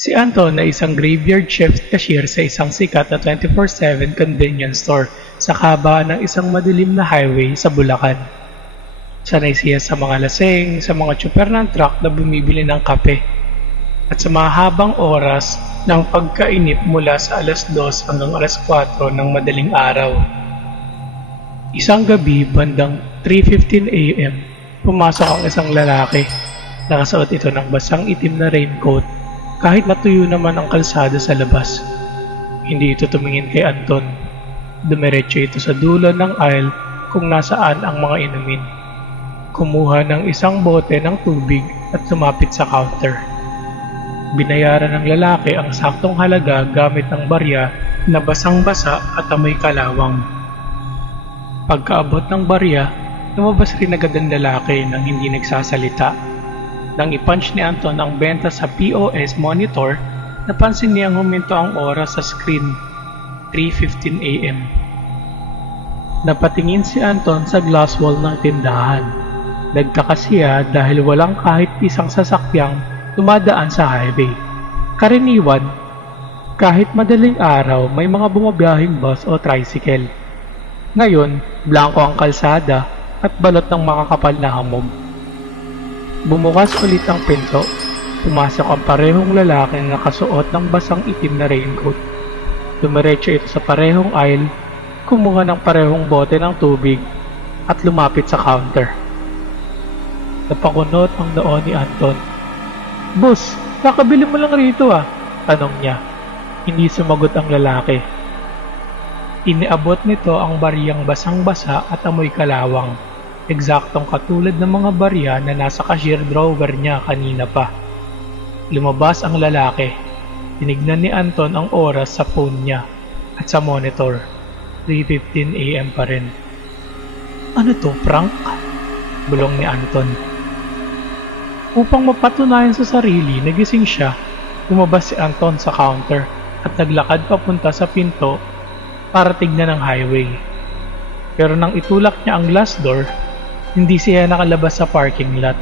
Si Anton ay isang graveyard shift cashier sa isang sikat na 24/7 convenience store sa kabaan ng isang madilim na highway sa Bulacan. Sanay siya sa mga laseng, sa mga tsuper ng truck na bumibili ng kape, at sa mahabang oras ng pagkainip mula sa alas 2 hanggang alas 4 ng madaling araw. Isang gabi bandang 3:15 AM, pumasok ang isang lalaki. Nakasuot ito ng basang itim na raincoat kahit natuyo naman ang kalsada sa labas. Hindi ito tumingin kay Anton. Dumiretso ito sa dulo ng aisle kung nasaan ang mga inumin. Kumuha ng isang bote ng tubig at lumapit sa counter. Binayaran ng lalaki ang saktong halaga gamit ng barya na basang-basa at amoy kalawang. Pagkaabot ng barya, lumabas rin agad ang lalaki nang hindi nagsasalita. Nang i-punch ni Anton ang benta sa POS monitor, napansin niyang huminto ang oras sa screen, 3:15 AM. Napatingin si Anton sa glass wall ng tindahan. Nagtaka siya dahil walang kahit isang sasakyang dumadaan sa highway. Karaniwan, kahit madaling araw may mga bumabiyahing bus o tricycle. Ngayon, blanko ang kalsada at balot ng makakapal na hamog. Bumukas ulit ang pinto. Pumasok ang parehong lalaking nakasuot ng basang itim na raincoat. Dumiretso ito sa parehong aisle, kumuha ng parehong bote ng tubig at lumapit sa counter. Napakunot ang noo ni Anton. "Boss, kakabili mo lang rito ah," tanong niya. Hindi sumagot ang lalaki. Iniabot nito ang baryang basang-basa at amoy kalawang. Eksaktong katulad ng mga barya na nasa cashier drawer niya kanina pa. Lumabas ang lalaki. Tinignan ni Anton ang oras sa phone niya at sa monitor. 3:15 AM pa rin. "Ano to, prank?" bulong ni Anton. Upang mapatunayan sa sarili, nagising siya. Lumabas si Anton sa counter at naglakad papunta sa pinto para tignan ang highway. Pero nang itulak niya ang glass door, hindi siya nakalabas sa parking lot.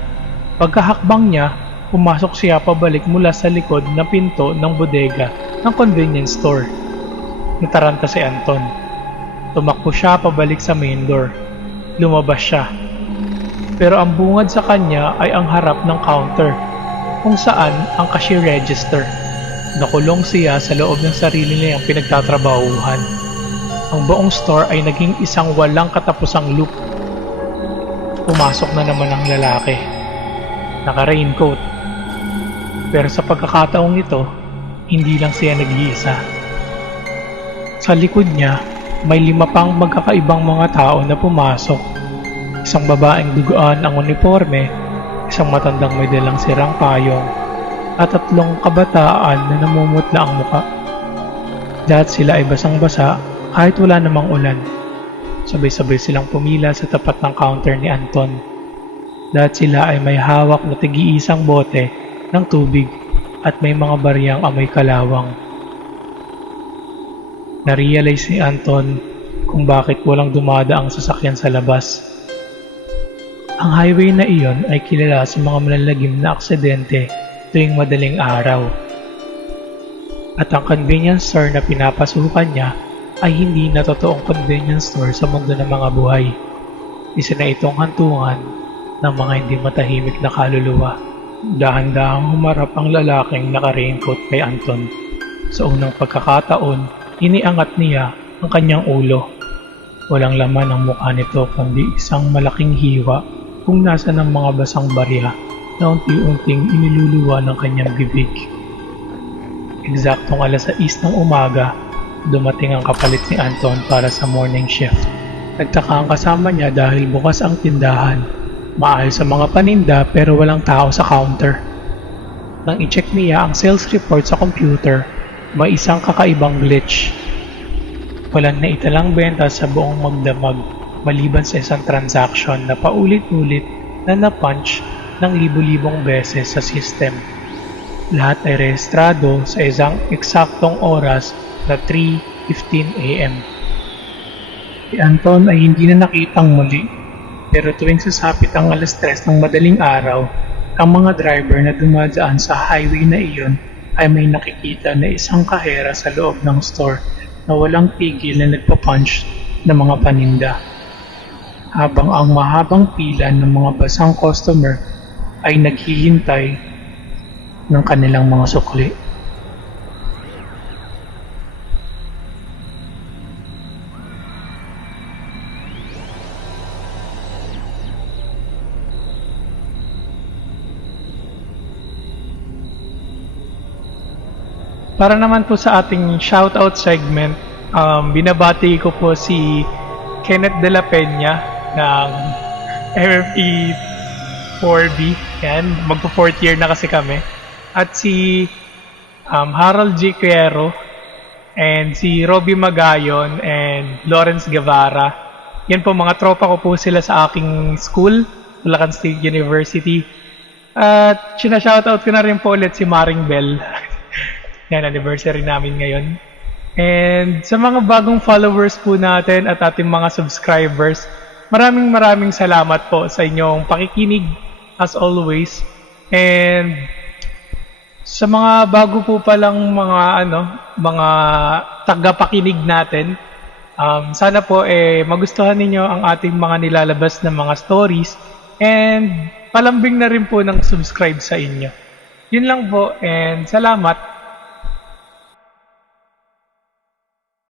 Pagkahakbang niya, pumasok siya pabalik mula sa likod na pinto ng bodega ng convenience store. Nataranta si Anton. Tumakbo siya pabalik sa main door. Lumabas siya. Pero ang bungad sa kanya ay ang harap ng counter, kung saan ang cashier register. Nakulong siya sa loob ng sarili niyang pinagtatrabahuhan. Ang buong store ay naging isang walang katapusang loop. Pumasok na naman ang lalaki. Naka-raincoat. Pero sa pagkakataong ito, hindi lang siya nag-iisa. Sa likod niya, may 5 pang magkakaibang mga tao na pumasok. Isang babaeng duguan ang uniforme, isang matandang may dalang sirang payong, at 3 kabataan na namumutla ang muka. Lahat sila ay basang-basa kahit wala namang ulan. Sabay-sabay silang pumila sa tapat ng counter ni Anton. Lahat sila ay may hawak na tig-iisang bote ng tubig at may mga baryang amoy kalawang. Narealize ni Anton kung bakit walang dumadaang sasakyan sa labas. Ang highway na iyon ay kilala sa mga malalagim na aksidente tuwing madaling araw. At ang convenience store na pinapasukan niya ay hindi na totoong convenience store sa mundo ng mga buhay. Isa na itong hantungan ng mga hindi matahimik na kaluluwa. Dahan-dahang humarap ang lalaking naka-raincoat kay Anton. Sa unang pagkakataon, iniangat niya ang kanyang ulo. Walang laman ang mukha nito kundi isang malaking hiwa kung nasa ng mga basang barya na unti-unting iniluluwa ng kanyang bibig. Eksaktong alas 6 ng umaga, dumating ang kapalit ni Anton para sa morning shift. Nagtaka ang kasama niya dahil bukas ang tindahan. Maayos sa mga paninda pero walang tao sa counter. Nang i-check niya ang sales report sa computer, may isang kakaibang glitch. Walang naitalang benta sa buong magdamag maliban sa isang transaction na paulit-ulit na na-punch ng libu-libong beses sa system. Lahat ay rehistrado sa isang eksaktong oras na 3:15 AM. Si Anton ay hindi na nakitang muli, pero tuwing sasapit ang alas 3 ng madaling araw, ang mga driver na dumadaan sa highway na iyon ay may nakikita na isang kahera sa loob ng store na walang tigil na nagpa-punch ng mga paninda. Habang ang mahabang pila ng mga basang customer ay naghihintay ng kanilang mga sukli. Para naman po sa ating shoutout segment, binabati ko po si Kenneth De La Peña ng MFE 4B. Yan, magpo 4th year na kasi kami. At si Harold G. Quero and si Robbie Magayon and Lawrence Guevara. Yan po, mga tropa ko po sila sa aking school, Bulacan State University. At sinashoutout ko na rin po ulit si Maring Bell. Yan, anniversary namin ngayon. And sa mga bagong followers po natin at ating mga subscribers, maraming salamat po sa inyong pakikinig as always. And sa mga bago po palang mga tagapakinig natin, sana po magustuhan ninyo ang ating mga nilalabas na mga stories and palambing na rin po ng subscribe sa inyo. Yun lang po and salamat.